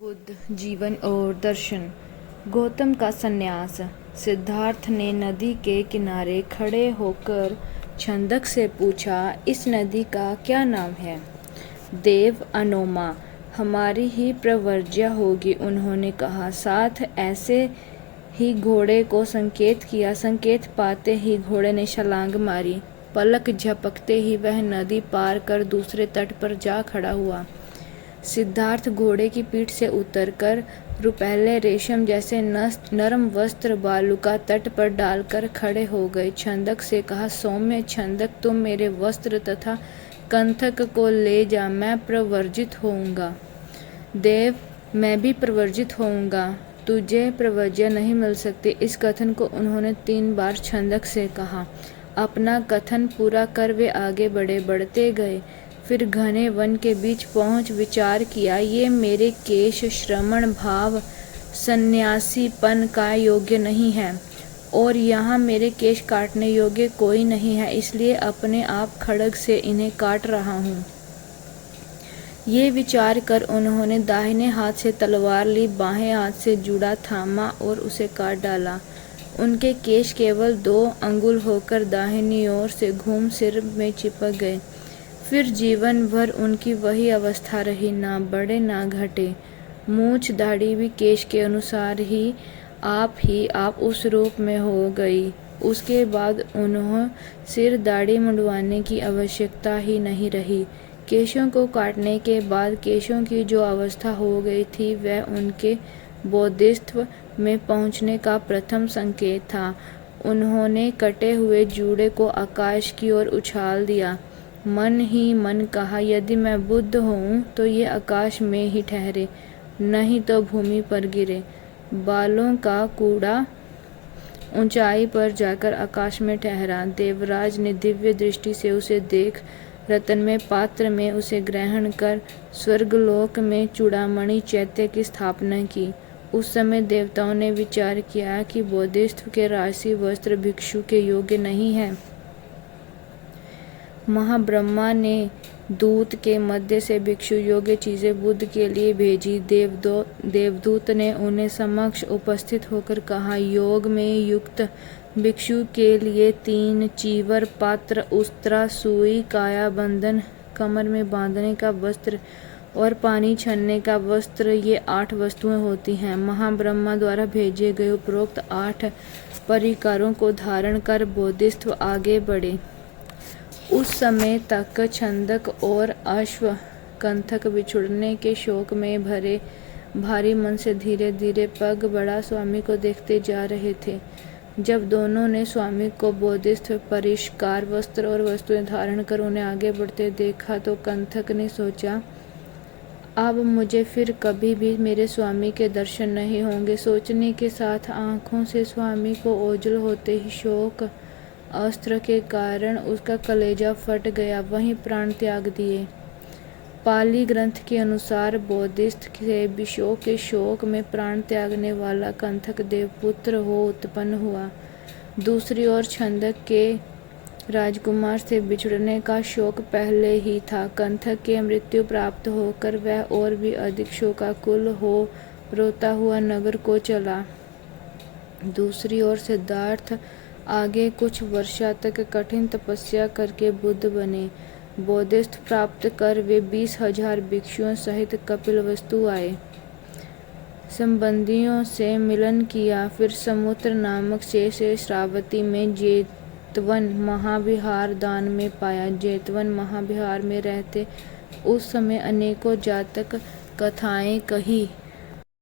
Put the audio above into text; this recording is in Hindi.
बुद्ध जीवन और दर्शन। गौतम का संन्यास। सिद्धार्थ ने नदी के किनारे खड़े होकर छंदक से पूछा, इस नदी का क्या नाम है? देव अनोमा, हमारी ही प्रवर्ज्या होगी, उन्होंने कहा। साथ ऐसे ही घोड़े को संकेत किया। संकेत पाते ही घोड़े ने छलांग मारी। पलक झपकते ही वह नदी पार कर दूसरे तट पर जा खड़ा हुआ। सिद्धार्थ घोड़े की पीठ से उतरकर रुपहले रेशम जैसे नरम वस्त्र बालुका तट पर डालकर खड़े हो गए। छंदक से कहा, सौम्य छंदक, तुम मेरे वस्त्र तथा कंथक को ले जा, मैं प्रवर्जित होऊंगा। देव, मैं भी प्रवर्जित होऊंगा, तुझे प्रवर्ज्या नहीं मिल सकती। इस कथन को उन्होंने 3 बार छंदक से कहा। अपना कथन पूरा कर वे आगे बढ़ते गए। फिर घने वन के बीच पहुंच विचार किया, ये मेरे केश श्रमण भाव सन्यासीपन का योग्य नहीं है और यहाँ मेरे केश काटने योग्य कोई नहीं है, इसलिए अपने आप खड्ग से इन्हें काट रहा हूँ। ये विचार कर उन्होंने दाहिने हाथ से तलवार ली, बाएं हाथ से जूड़ा थामा और उसे काट डाला। उनके केश केवल 2 अंगुल होकर दाहिनी ओर से घूम सिर में चिपक गए। फिर जीवन भर उनकी वही अवस्था रही, ना बढ़े ना घटे। मूछ दाढ़ी भी केश के अनुसार ही आप उस रूप में हो गई। उसके बाद उन्हें सिर दाढ़ी मुंडवाने की आवश्यकता ही नहीं रही। केशों को काटने के बाद केशों की जो अवस्था हो गई थी, वह उनके बोधिसत्व में पहुंचने का प्रथम संकेत था। उन्होंने कटे हुए जूड़े को आकाश की ओर उछाल दिया। मन ही मन कहा, यदि मैं बुद्ध हूँ तो ये आकाश में ही ठहरे, नहीं तो भूमि पर गिरे। बालों का कूड़ा ऊंचाई पर जाकर आकाश में ठहरा। देवराज ने दिव्य दृष्टि से उसे देख रत्नमय पात्र में उसे ग्रहण कर स्वर्गलोक में चूड़ामणि चैत्य की स्थापना की। उस समय देवताओं ने विचार किया कि बोधिसत्व के राशि वस्त्र भिक्षु के योग्य नहीं है। महाब्रह्मा ने दूत के मध्य से भिक्षु योग्य चीजें बुद्ध के लिए भेजी। देवदूत ने उन्हें समक्ष उपस्थित होकर कहा, योग में युक्त भिक्षु के लिए 3 चीवर, पात्र, उस्त्रा, सुई, काया बंधन, कमर में बांधने का वस्त्र और पानी छनने का वस्त्र, ये 8 वस्तुएं होती हैं। महाब्रह्मा द्वारा भेजे गए उपरोक्त 8 परिकारों को धारण कर बोधिसत्व आगे बढ़े। उस समय तक छंदक और अश्व कंथक बिछुड़ने के शोक में भरे भारी मन से धीरे धीरे पग बढ़ा स्वामी को देखते जा रहे थे। जब दोनों ने स्वामी को बोधिसत्व परिष्कार वस्त्र और वस्तुएं धारण कर उन्हें आगे बढ़ते देखा तो कंथक ने सोचा, अब मुझे फिर कभी भी मेरे स्वामी के दर्शन नहीं होंगे। सोचने के साथ आंखों से स्वामी को ओझल होते ही शोक अस्त्र के कारण उसका कलेजा फट गया, वहीं प्राण त्याग दिए। पाली ग्रंथ के अनुसार बोधिसत्व से विषों के शोक में प्राण त्यागने वाला कंथक देवपुत्र हो उत्पन्न हुआ। दूसरी ओर छंदक के राजकुमार से बिछड़ने का शोक पहले ही था। कंथक के मृत्यु प्राप्त होकर वह और भी अधिक शोकाकुल हो रोता हुआ नगर को चला। दूसरी ओर सिद्धार्थ आगे कुछ वर्षा तक कठिन तपस्या करके बुद्ध बने। बोधिसत्व प्राप्त कर वे 20,000 भिक्षुओं सहित कपिलवस्तु आए। संबंधियों से मिलन किया। फिर समुद्र नामक शेष श्रावती में जेतवन महाविहार दान में पाया। जेतवन महाविहार में रहते उस समय अनेकों जातक कथाएं कही।